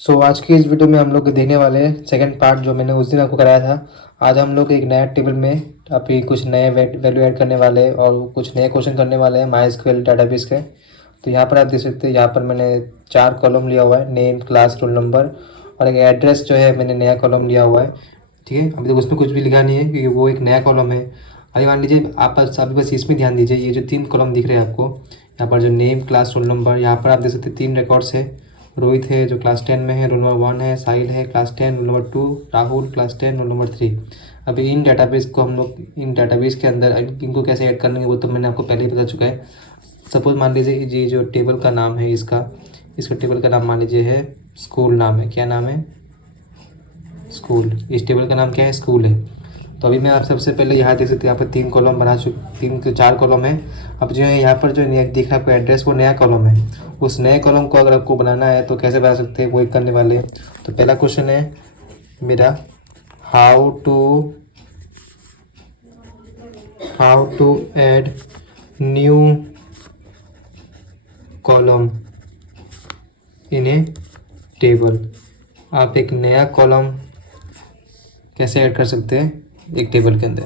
आज की इस वीडियो में हम लोग देखने वाले हैं सेकंड पार्ट जो मैंने उस दिन आपको कराया था। आज हम लोग एक नया टेबल में अभी कुछ नए वैल्यू ऐड करने वाले हैं और कुछ नए क्वेश्चन करने वाले हैं MySQL डाटाबेस के। तो यहाँ पर आप देख सकते हैं, यहाँ पर मैंने 4 कॉलम लिया हुआ है, नेम, क्लास, रोल नंबर और एक एड्रेस जो है मैंने नया कॉलम लिया हुआ है। ठीक है, अभी तक उसमें कुछ भी लिखा नहीं है क्योंकि वो एक नया कॉलम है। अभी मान लीजिए आप अभी बस इसमें ध्यान दीजिए, ये जो 3 कॉलम दिख रहे हैं आपको, यहाँ पर जो नेम, क्लास, रोल नंबर, यहाँ पर आप देख सकते हैं 3 रिकॉर्ड्स है। रोहित है जो क्लास 10 में है, रोल नंबर 1 है। साहिल है class 10, roll number 2। Rahul class 10, roll number 3। अभी इन डाटाबेस को हम लोग इन डाटाबेस के अंदर इनको कैसे ऐड करने वो तो मैंने आपको पहले ही बता चुका है। सपोज मान लीजिए ये जो टेबल का नाम है इसका टेबल का नाम मान लीजिए है स्कूल नाम है। क्या नाम है? स्कूल। इस टेबल का नाम क्या है? स्कूल है। तो अभी मैं आप सबसे पहले यहाँ देख सकते हैं, यहाँ पर 3 कॉलम बना चुके, 3 से 4 कॉलम है। अब जो है यहाँ पर जो दिख रहा है आपको एड्रेस, वो नया कॉलम है। उस नए कॉलम को अगर आपको बनाना है तो कैसे बना सकते हैं, वही करने वाले हैं। तो पहला क्वेश्चन है मेरा, how to add new column in a table. आप एक नया कॉलम कैसे ऐड कर सकते हैं एक टेबल के अंदर।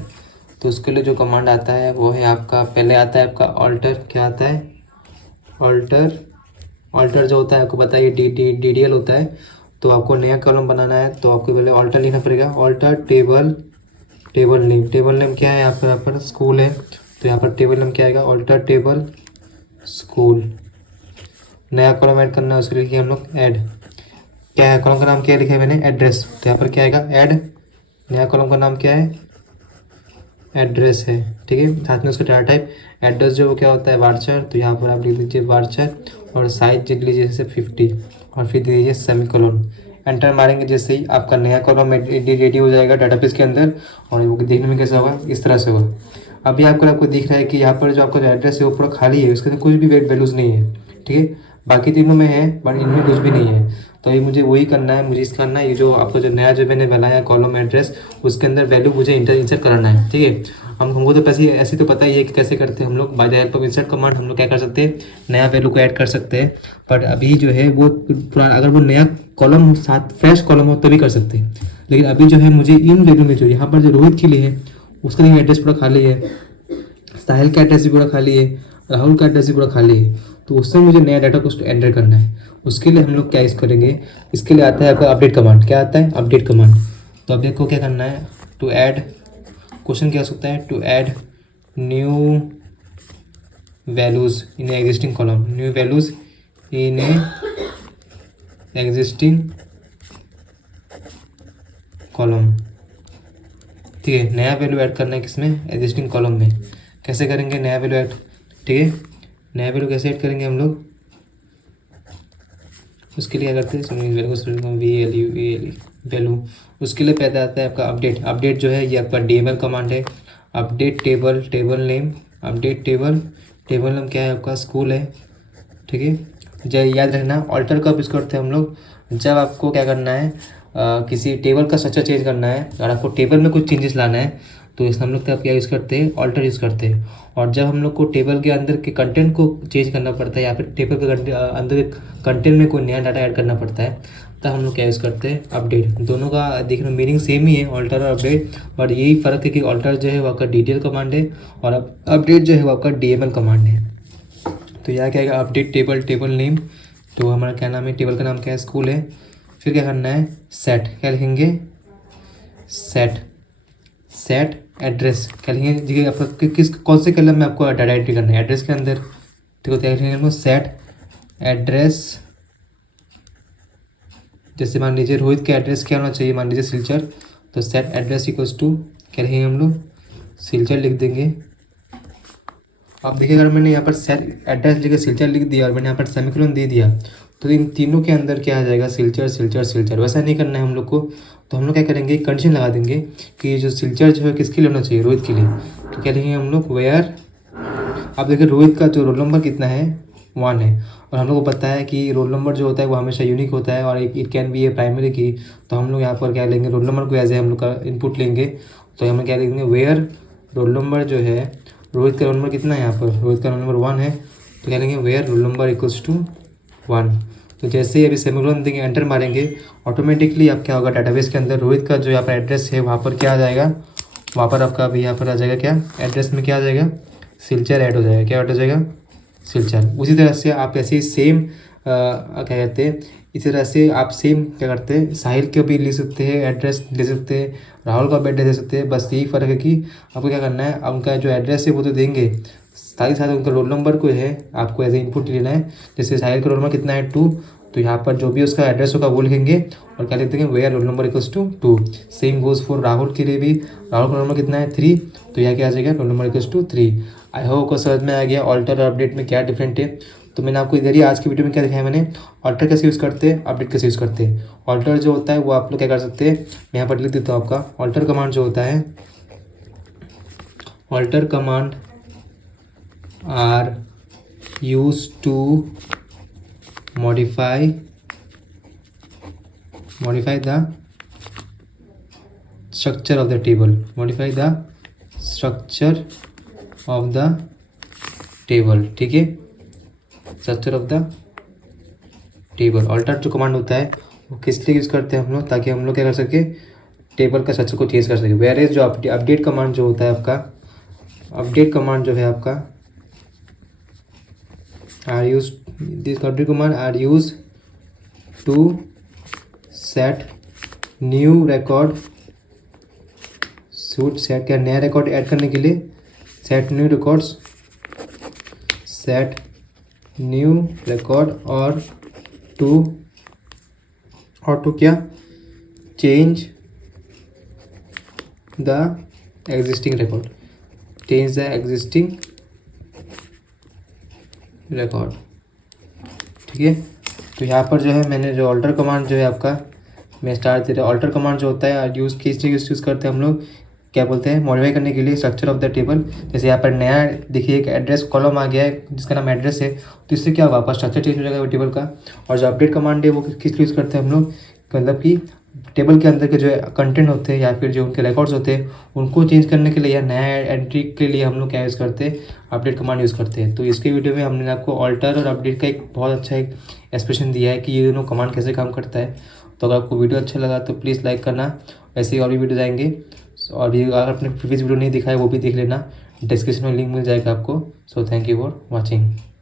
तो उसके लिए जो कमांड आता है वो है आपका, पहले आता है आपका ऑल्टर। क्या आता है? ऑल्टर जो होता है आपको पता है ये DDL होता है। तो आपको नया कॉलम बनाना है तो आपको पहले ऑल्टर लिखना पड़ेगा। Alter table name. Table name क्या है? यहाँ पर स्कूल है, तो यहाँ पर टेबल नेम क्या आएगा? Alter table school. नया कॉलम ऐड करना है, उसके लिए हम लोग ऐड। क्या है कॉलम का नाम? क्या लिखा है मैंने? एड्रेस। तो यहाँ पर क्या आएगा? ऐड। नया कॉलम का नाम क्या है? एड्रेस है। ठीक है, साथ में उसका डाटा टाइप एड्रेस जो क्या होता है? वार्चर। तो यहाँ पर आप लिख दीजिए वार्चर और साइज लिख लीजिए जैसे 50 और फिर दे दीजिए सेमीकोलन। एंटर मारेंगे जैसे ही आपका नया कॉलम रेडी हो जाएगा डाटाबेस के अंदर। और वो देखने में कैसा होगा? इस तरह से होगा। अभी आपको दिख रहा है कि यहाँ पर जो आपका जो एड्रेस है वो पूरा खाली है, उसके अंदर कुछ भी वैल्यूज़ नहीं है। ठीक है, बाकी तीनों में है बट इनमें कुछ भी नहीं है। तो ये मुझे वही करना है, मुझे इसका करना है। ये जो आपको जो नया जो मैंने बनाया कॉलम एड्रेस, उसके अंदर वैल्यू मुझे इंसर्ट कराना है। ठीक है, हमको तो ऐसे तो पता ही है कि कैसे करते हैं हम लोग। By the help of insert command हम लोग क्या कर सकते हैं? नया वैल्यू को ऐड कर सकते हैं। बट अभी जो है वो पुराना, अगर वो नया कॉलम साथ फ्रेश कॉलम हो तभी कर सकते हैं। लेकिन अभी जो है मुझे इन वैल्यू में जो यहाँ पर जो रोहित के लिए है उसका भी एड्रेस पूरा खाली है, साहिल का एड्रेस भी पूरा खाली है, राहुल का एड्रेस भी पूरा खाली है। तो उससे मुझे नया डाटा को एंटर करना है। उसके लिए हम लोग क्या यूज़ करेंगे? इसके लिए आता है आपका अपडेट कमांड। क्या आता है? Update command. तो अपडेट को क्या करना है? टू ऐड, क्वेश्चन क्या हो सकता है? To add new values in existing column. New values in existing column. ठीक है, नया वैल्यू ऐड करना है किसमें? एग्जिस्टिंग कॉलम में। कैसे करेंगे नया वैल्यू ऐड? ठीक है, नया वैल्यू कैसे ऐड करेंगे हम लोग? उसके लिए क्या करते हैं? वैल्यू। उसके लिए पैदा आता है आपका अपडेट। अपडेट जो है ये आपका DML कमांड है। Update table name. Update table name क्या है आपका? स्कूल है। ठीक है, जब याद रखना ऑल्टर कब यूज़ करते हैं हम लोग? जब आपको क्या करना है, किसी टेबल का स्ट्रक्चर चेंज करना है, अगर आपको टेबल में कुछ चेंजेस लाना है तो इस हम लोग क्या यूज़ करते हैं? ऑल्टर यूज़ करते हैं। और जब हम लोग को टेबल के अंदर के कंटेंट को चेंज करना पड़ता है या फिर टेबल के अंदर के कंटेंट में कोई नया डाटा ऐड करना पड़ता है, तब हम लोग क्या यूज़ करते हैं? अपडेट। दोनों का देखना मीनिंग सेम ही है, ऑल्टर और अपडेट, बट यही फ़र्क है कि ऑल्टर जो है वो आपका DDL कमांड है और अपडेट जो है वो आपका DML कमांड है। तो यहाँ क्या है? Update table name. तो हमारा क्या नाम है? टेबल का नाम क्या है? स्कूल है। फिर क्या करना है? सेट। क्या लिखेंगे? Set address. क्या लिखेंगे? देखिए आपका किस कौन से कलम में आपको डाटा एंट्री करना है? एड्रेस के अंदर। देखो क्या लिखेंगे हम लोग? Set address. जैसे मान लीजिए रोहित का एड्रेस क्या होना चाहिए? मान लीजिए सिलचर। तो सेट एड्रेस इक्वल्स टू क्या लिखेंगे हम लोग? सिलचर लिख देंगे। अब देखिए अगर मैंने यहाँ पर सेट एड्रेस लिख के सिलचर लिख दिया और मैंने यहाँ पर सेमीकोलन दे दिया तो इन तीनों के अंदर क्या आ जाएगा? सिलचर। वैसा नहीं करना है हम लोग को। तो हम लोग क्या करेंगे? कंडीशन लगा देंगे कि जो सिलचर जो है किसके लिए होना चाहिए? रोहित के लिए। तो क्या लिखेंगे हम लोग? वेयर। अब देखिए रोहित का जो रोल नंबर कितना है? 1 है। और हम लोग को पता है कि रोल नंबर जो होता है वो हमेशा यूनिक होता है और it can be A primary की। तो हम लोग यहाँ पर क्या लेंगे? रोल नंबर को एज ए हम लोग का इनपुट लेंगे। तो हम लोग क्या लिखेंगे? वेयर रोल नंबर जो है, रोहित का रोल नंबर कितना है? यहाँ पर रोहित का रोल नंबर 1 है। तो क्या लेंगे? Where roll number equals to 1। तो जैसे ही अभी सेमीकोलन देंगे, एंटर मारेंगे, ऑटोमेटिकली आप क्या होगा, डाटाबेस के अंदर रोहित का जो यहाँ पर एड्रेस है वहाँ पर क्या आ जाएगा, वहाँ पर आपका अभी यहाँ पर आ जाएगा क्या, एड्रेस में क्या आ जाएगा, सिलचर ऐड हो जाएगा। क्या ऐड हो जाएगा, सिलचर। उसी तरह से आप ऐसे ही सेम क्या कहते हैं, इसी तरह से आप सेम क्या करते हैं, साहिल के भी ले सकते हैं, एड्रेस ले सकते हैं, राहुल का भी एड्रेस दे सकते हैं। बस यही फ़र्क है कि आपको क्या करना है, उनका जो एड्रेस है वो तो देंगे, साथ ही साथ उनका रोल नंबर को है आपको एज ए इनपुट लेना है। जैसे साहिल का रोल नंबर कितना है 2, तो यहाँ पर जो भी उसका एड्रेस होगा वो लिखेंगे और क्या लिख देंगे, where roll number equals to 2। Same goes for Rahul के लिए भी, राहुल का रोल नंबर कितना है 3, तो यहाँ क्या आ जाएगा, roll number equals to 3। I hope को समझ में आ गया ऑल्टर और अपडेट में क्या डिफरेंट है। तो मैंने आपको इधर ही आज की वीडियो में क्या दिखाया, मैंने ऑल्टर कैसे यूज़ करते हैं, अपडेट कैसे यूज़ करते हैं। ऑल्टर जो होता है वो आप लोग क्या कर सकते हैं, मैं यहाँ पर लिख देता हूँ आपका। ऑल्टर कमांड जो होता है, alter command are use to modify the structure of the table, modify the structure of the table। ठीक है, structure of the table. Alter जो कमांड होता है वो किस लिए यूज़ करते हैं हम लोग, ताकि हम लोग क्या कर सके, टेबल का स्ट्रक्चर को चेंज कर सके। वेयर जो अपडेट कमांड जो होता है आपका, अपडेट कमांड जो है आपका are used, this update command are used to set new record, should set क्या, नया रिकॉर्ड ऐड करने के लिए, set new records, set new record और to क्या, change the existing record, change the existing record. ठीक है, तो यहाँ पर जो है मैंने जो ऑल्टर कमांड जो है आपका, मैं स्टार्ट दे रहा, ऑल्टर कमांड जो होता है यूज़ किस लिए यूज़ करते हैं हम लोग, क्या बोलते हैं, मॉडिफाई करने के लिए स्ट्रक्चर ऑफ द टेबल। जैसे यहाँ पर नया देखिए एक एड्रेस कॉलम आ गया है जिसका नाम एड्रेस है, तो इससे क्या होगा, आपका स्ट्रक्चर चेंज हो जाएगा टेबल का। और जो अपडेट कमांड है वो किस लिए यूज़ करते हैं हम लोग, मतलब कि टेबल के अंदर के जो कंटेंट होते हैं या फिर जो उनके रिकॉर्ड्स होते हैं उनको चेंज करने के लिए या नया एंट्री के लिए हम लोग क्या यूज़ करते हैं, अपडेट कमांड यूज़ करते हैं। तो इसके वीडियो में हमने आपको ऑल्टर और अपडेट का एक बहुत अच्छा एक एक्सप्लेनेशन दिया है कि ये दोनों कमांड कैसे काम करता है। तो अगर आपको वीडियो अच्छा लगा तो प्लीज़ लाइक करना, ऐसे ही और भी वीडियो आएंगे। और ये अगर आपने प्रीवियस वीडियो नहीं दिखा है वो भी देख लेना, डिस्क्रिप्शन में लिंक मिल जाएगा आपको। So thank you for watching.